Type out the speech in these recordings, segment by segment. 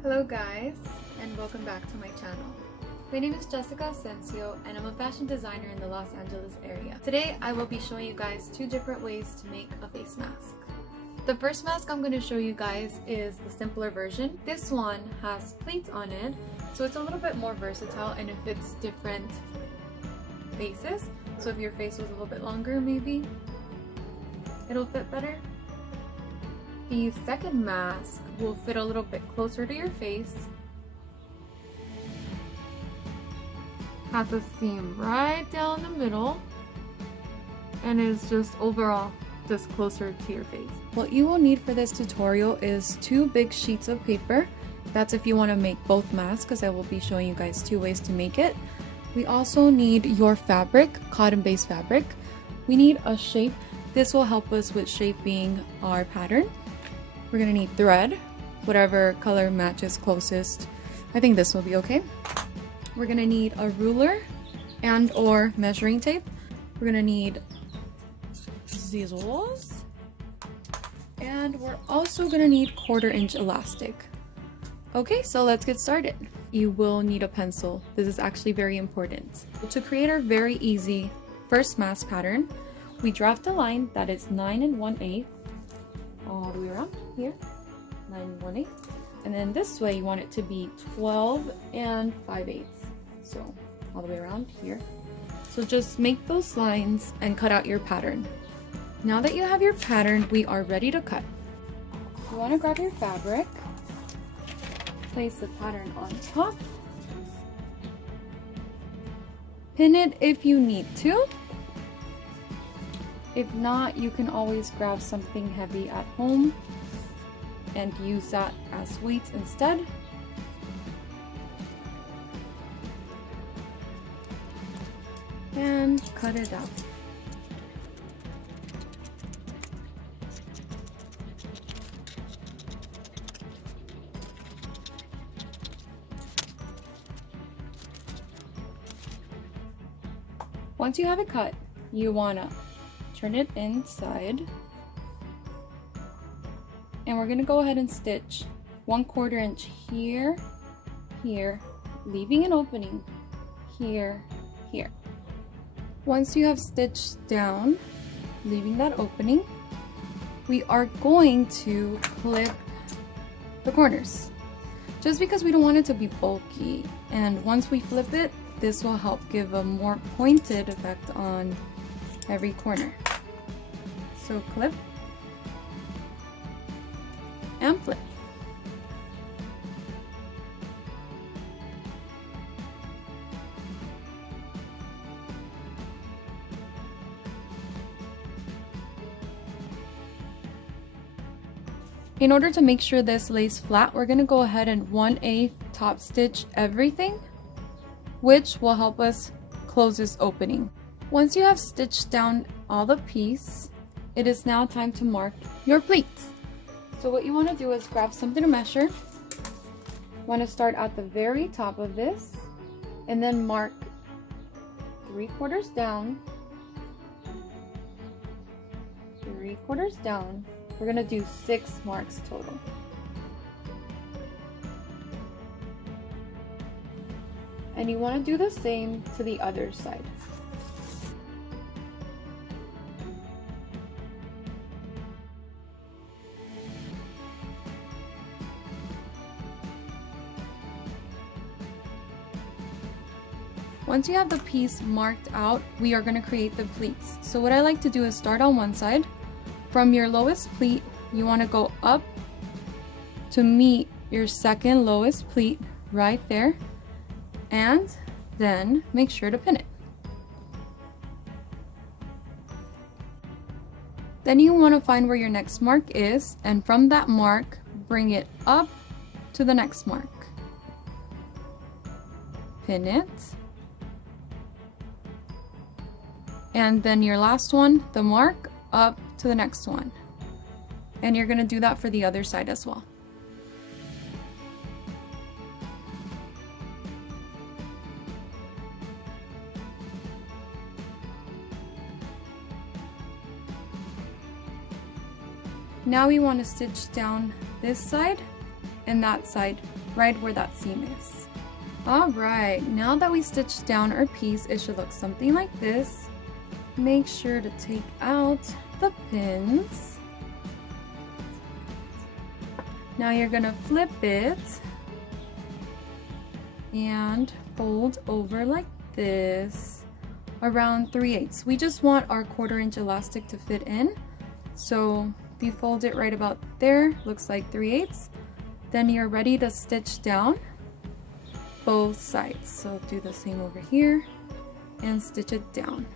Hello guys, and welcome back to my channel. My name is Jessica Asensio and I'm a fashion designer in the Los Angeles area. Today I will be showing you guys two different ways to make a face mask. The first mask I'm going to show you guys is the simpler version. This one has pleats on it, so it's a little bit more versatile and it fits different faces. So if your face was a little bit longer, maybe it'll fit better. The second mask will fit a little bit closer to your face. Has a seam right down the middle and is just overall just closer to your face. What you will need for this tutorial is 2 big sheets of paper. That's if you want to make both masks, because I will be showing you guys 2 ways to make it. We also need your fabric, cotton-based fabric. We need a shape. This will help us with shaping our pattern. We're gonna need thread, whatever color matches closest. I think this will be okay. We're gonna need a ruler and or measuring tape. We're gonna need scissors. And we're also gonna need 1/4 inch elastic. Okay, so let's get started. You will need a pencil. This is actually very important. To create our very easy first mask pattern, we draft a line that is 9 1/8 all the way around here, 9 1/8, and then this way you want it to be 12 5/8, so all the way around here. So just make those lines and cut out your pattern. Now that you have your pattern, we are ready to cut. You want to grab your fabric, place the pattern on top, pin it if you need to. If not, you can always grab something heavy at home and use that as weights instead. And cut it out. Once you have it cut, you wanna turn it inside, and we're gonna go ahead and stitch 1/4 inch here, here, leaving an opening here, here. Once you have stitched down, leaving that opening, we are going to clip the corners, just because we don't want it to be bulky. And once we flip it, this will help give a more pointed effect on every corner. So clip and flip. In order to make sure this lays flat, we're going to go ahead and 1/8 top stitch everything, which will help us close this opening. Once you have stitched down all the piece, it is now time to mark your pleats. So what you want to do is grab something to measure. You want to start at the very top of this and then mark 3/4 down, 3/4 down. We're going to do 6 marks total. And you want to do the same to the other side. Once you have the piece marked out, we are going to create the pleats. So what I like to do is start on one side. From your lowest pleat, you want to go up to meet your second lowest pleat right there, and then make sure to pin it. Then you want to find where your next mark is, and from that mark, bring it up to the next mark. Pin it. And then your last one, the mark, up to the next one. And you're going to do that for the other side as well. Now we want to stitch down this side and that side, right where that seam is. Alright, now that we stitched down our piece, it should look something like this. Make sure to take out the pins. Now you're gonna flip it and fold over like this, around 3/8. We just want our 1/4 inch elastic to fit in. So if you fold it right about there, looks like 3/8. Then you're ready to stitch down both sides. So do the same over here and stitch it down.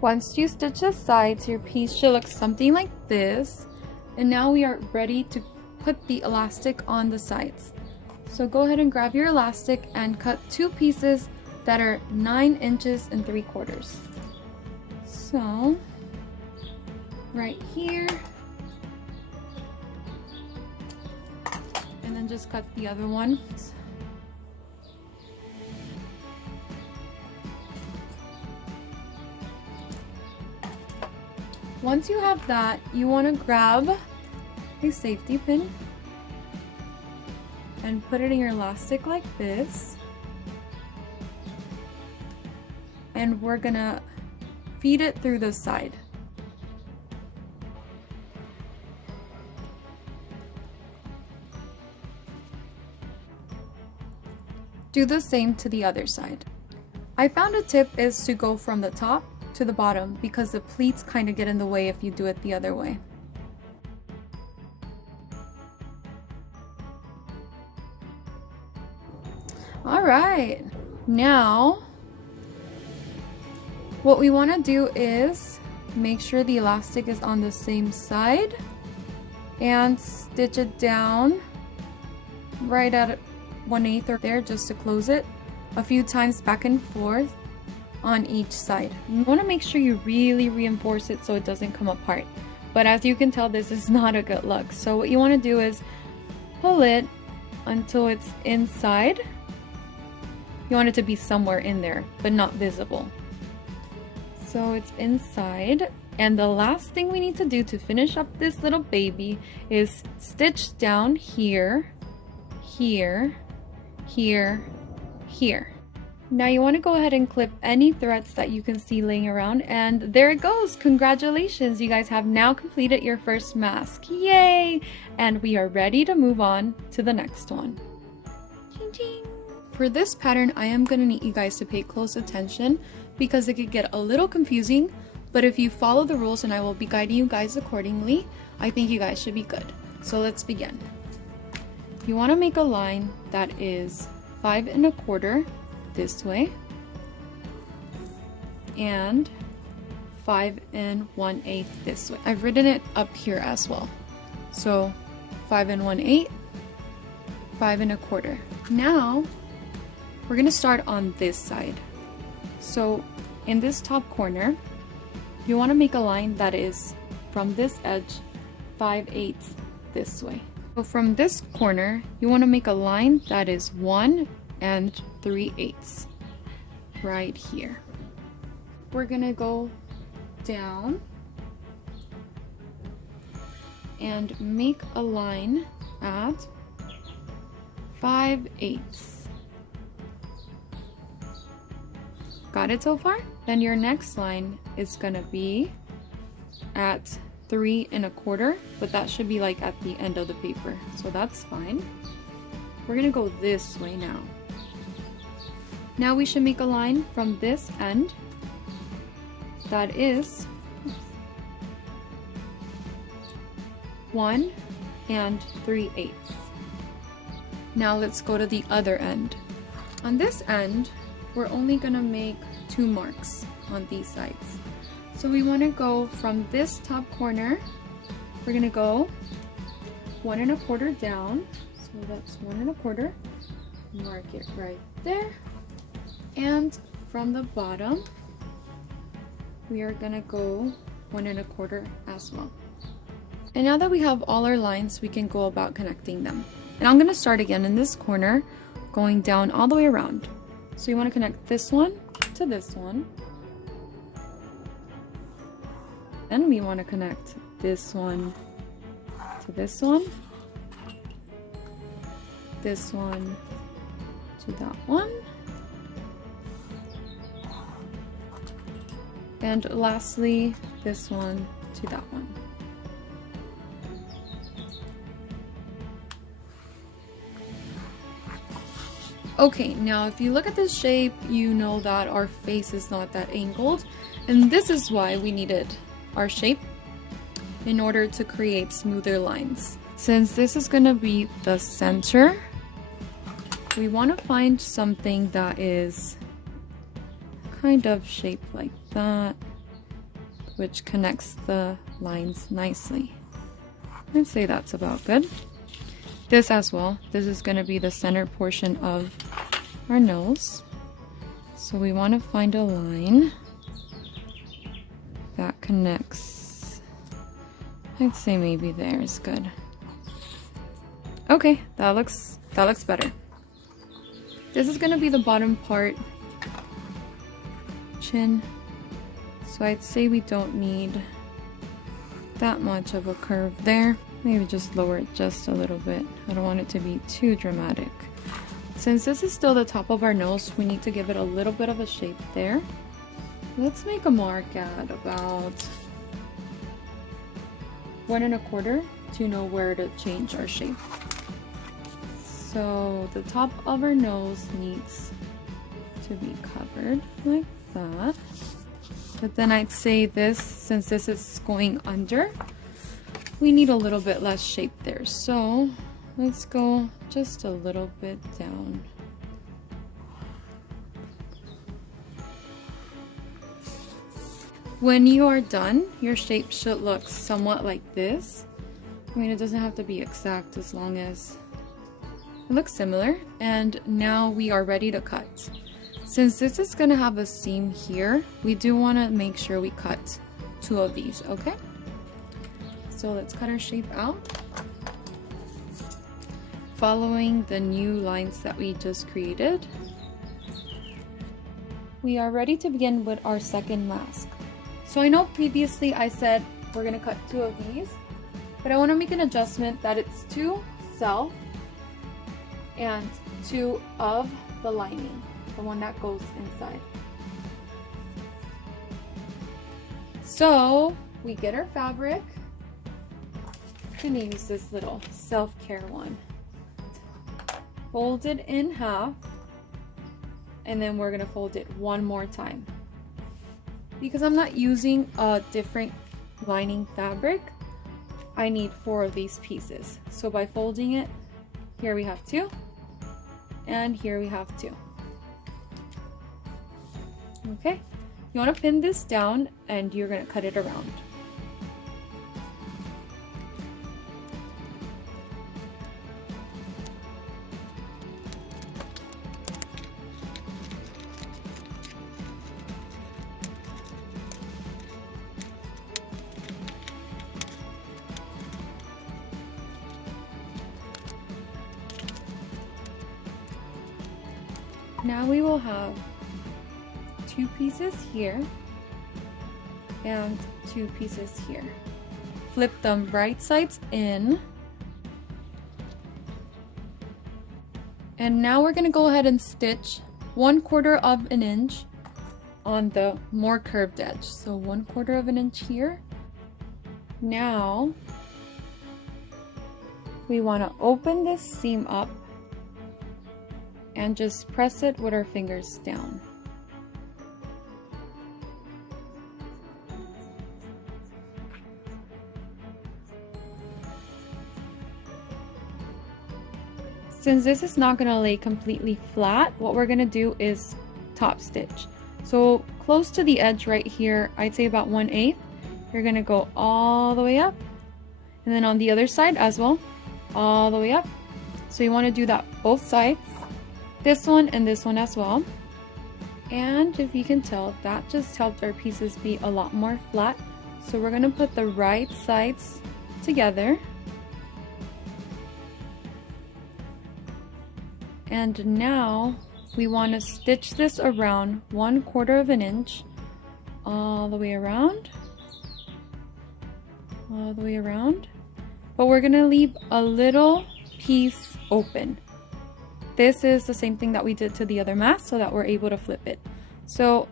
Once you stitch the sides, your piece should look something like this. And now we are ready to put the elastic on the sides. So go ahead and grab your elastic and cut 2 pieces that are 9 inches and 3/4. So right here, and then just cut the other one. Once you have that, you want to grab a safety pin and put it in your elastic like this. And we're gonna feed it through the side. Do the same to the other side. I found a tip is to go from the top to the bottom because the pleats kind of get in the way if you do it the other way. Alright, now what we want to do is make sure the elastic is on the same side and stitch it down right at 1/8 or there just to close it a few times back and forth on each side. You want to make sure you really reinforce it so it doesn't come apart. But as you can tell, this is not a good look. So what you want to do is pull it until it's inside. You want it to be somewhere in there, but not visible. So it's inside. And the last thing we need to do to finish up this little baby is stitch down here, here, here, here. Now you want to go ahead and clip any threads that you can see laying around, and there it goes. Congratulations, you guys have now completed your first mask. Yay! And we are ready to move on to the next one. Ching ching. For this pattern, I am going to need you guys to pay close attention because it could get a little confusing, but if you follow the rules and I will be guiding you guys accordingly, I think you guys should be good. So let's begin. You want to make a line that is 5 1/4 this way and 5 1/8 this way. I've written it up here as well. So 5 1/8, 5 1/4. Now we're gonna start on this side. So in this top corner, you want to make a line that is from this edge 5/8 this way. So from this corner, you want to make a line that is 1 3/8 right here. We're gonna go down and make a line at 5/8. Got it so far? Then your next line is gonna be at 3 1/4, but that should be like at the end of the paper, so that's fine. We're gonna go this way now. Now we should make a line from this end that is 1 3/8. Now let's go to the other end. On this end, we're only gonna make 2 marks on these sides. So we want to go from this top corner, we're gonna go 1 1/4 down. So that's 1 1/4. Mark it right there. And from the bottom, we are gonna go 1 1/4 as well. And now that we have all our lines, we can go about connecting them. And I'm gonna start again in this corner, going down all the way around. So you want to connect this one to this one. Then we want to connect this one to this one. this one to that one. And lastly, this one to that one. Okay, now if you look at this shape, you know that our face is not that angled, and this is why we needed our shape in order to create smoother lines. Since this is going to be the center, we want to find something that is kind of shaped like that, which connects the lines nicely. I'd say that's about good. This as well, this is going to be the center portion of our nose. So we want to find a line that connects. I'd say maybe there is good. Okay, that looks better. This is going to be the bottom part, chin. So I'd say we don't need that much of a curve there. Maybe just lower it just a little bit. I don't want it to be too dramatic. Since this is still the top of our nose, we need to give it a little bit of a shape there. Let's make a mark at about 1 1/4 to know where to change our shape. So the top of our nose needs to be covered like that. But then I'd say this, since this is going under, we need a little bit less shape there. So let's go just a little bit down. When you are done, your shape should look somewhat like this. I mean, it doesn't have to be exact as long as it looks similar. And now we are ready to cut. Since this is going to have a seam here, we do want to make sure we cut 2 of these, okay? So let's cut our shape out, following the new lines that we just created. We are ready to begin with our second mask. So I know previously I said we're going to cut 2 of these, but I want to make an adjustment that it's 2 self and 2 of the lining, the one that goes inside. So we get our fabric. I'm gonna use this little self-care one. Fold it in half, and then we're gonna fold it 1 more time. Because I'm not using a different lining fabric, I need 4 of these pieces. So by folding it, here we have 2, and here we have 2. Okay, you want to pin this down, and you're gonna cut it around. Now we will have 2 pieces here and 2 pieces here. Flip them right sides in. And now we're going to go ahead and stitch 1/4 of an inch on the more curved edge. So 1/4 of an inch here. Now we want to open this seam up and just press it with our fingers down. Since this is not going to lay completely flat, what we're going to do is top stitch. So close to the edge right here, I'd say about 1/8, you're going to go all the way up, and then on the other side as well, all the way up. So you want to do that both sides, this one and this one as well. And if you can tell, that just helped our pieces be a lot more flat. So we're going to put the right sides together. And now we want to stitch this around 1/4 of an inch all the way around, but we're going to leave a little piece open. this is the same thing that we did to the other mask so that we're able to flip it. So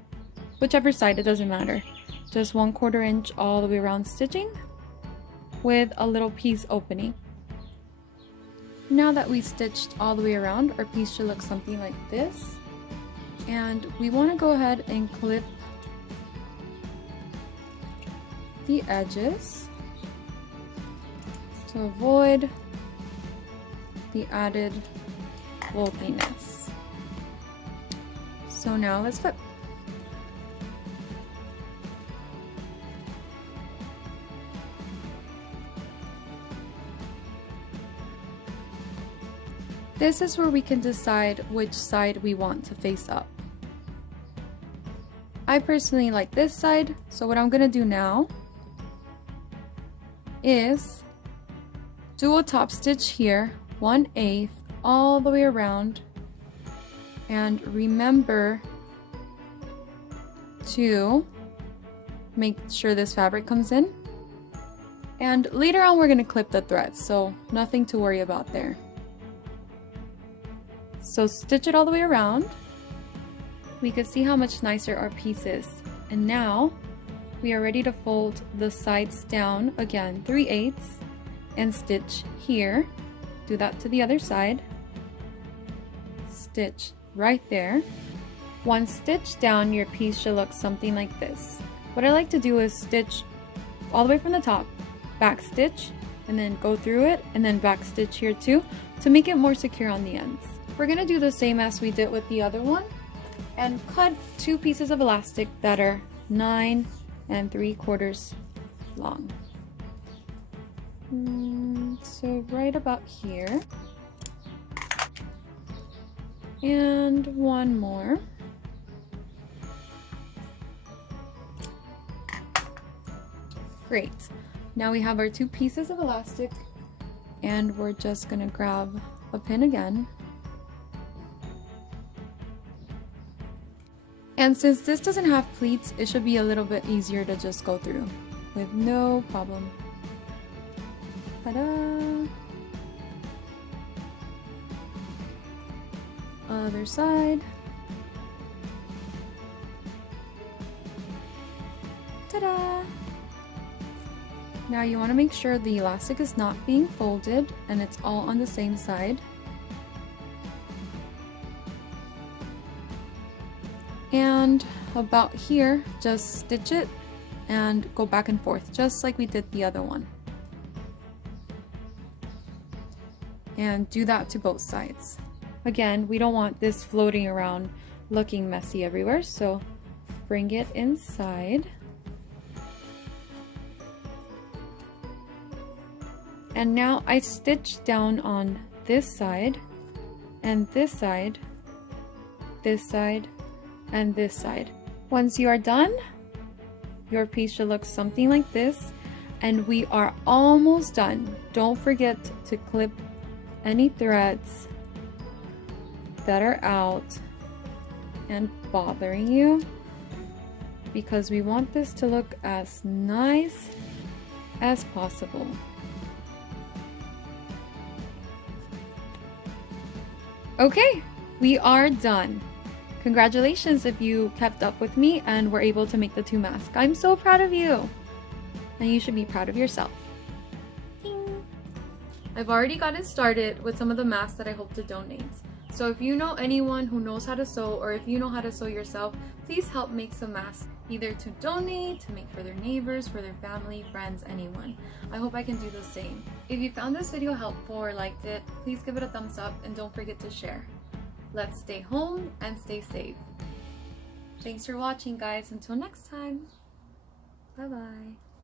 whichever side, it doesn't matter. Just 1/4 inch all the way around stitching with a little piece opening. Now that we stitched all the way around, our piece should look something like this. And we want to go ahead and clip the edges to avoid the added bulkiness. So now let's flip. This is where we can decide which side we want to face up. I personally like this side, so what I'm gonna do now is do a top stitch here, 1/8 all the way around, and remember to make sure this fabric comes in. And later on we're gonna clip the threads, so nothing to worry about there. So stitch it all the way around. We can see how much nicer our piece is. And now we are ready to fold the sides down again 3/8 and stitch here. Do that to the other side. Stitch right there. Once stitched down, your piece should look something like this. What I like to do is stitch all the way from the top, back stitch, and then go through it, and then back stitch here too, to make it more secure on the ends. We're gonna do the same as we did with the other one and cut 2 pieces of elastic that are 9 3/4 long. So right about here. And one more. Great. Now we have our 2 pieces of elastic, and we're just gonna grab a pin again. And since this doesn't have pleats, it should be a little bit easier to just go through with no problem. Ta-da! Other side. Ta-da! Now you want to make sure the elastic is not being folded and it's all on the same side. And about here, just stitch it and go back and forth, just like we did the other one. And do that to both sides. Again, we don't want this floating around looking messy everywhere, so bring it inside. And now I stitched down on this side, and this side, this side, and this side. Once you are done, your piece should look something like this, and we are almost done. Don't forget to clip any threads that are out and bothering you, because we want this to look as nice as possible. Okay, we are done. Congratulations if you kept up with me and were able to make the 2 masks. I'm so proud of you. And you should be proud of yourself. Ding. I've already gotten started with some of the masks that I hope to donate. So if you know anyone who knows how to sew, or if you know how to sew yourself, please help make some masks, either to donate, to make for their neighbors, for their family, friends, anyone. I hope I can do the same. If you found this video helpful or liked it, please give it a thumbs up and don't forget to share. Let's stay home and stay safe. Thanks for watching, guys. Until next time. Bye-bye.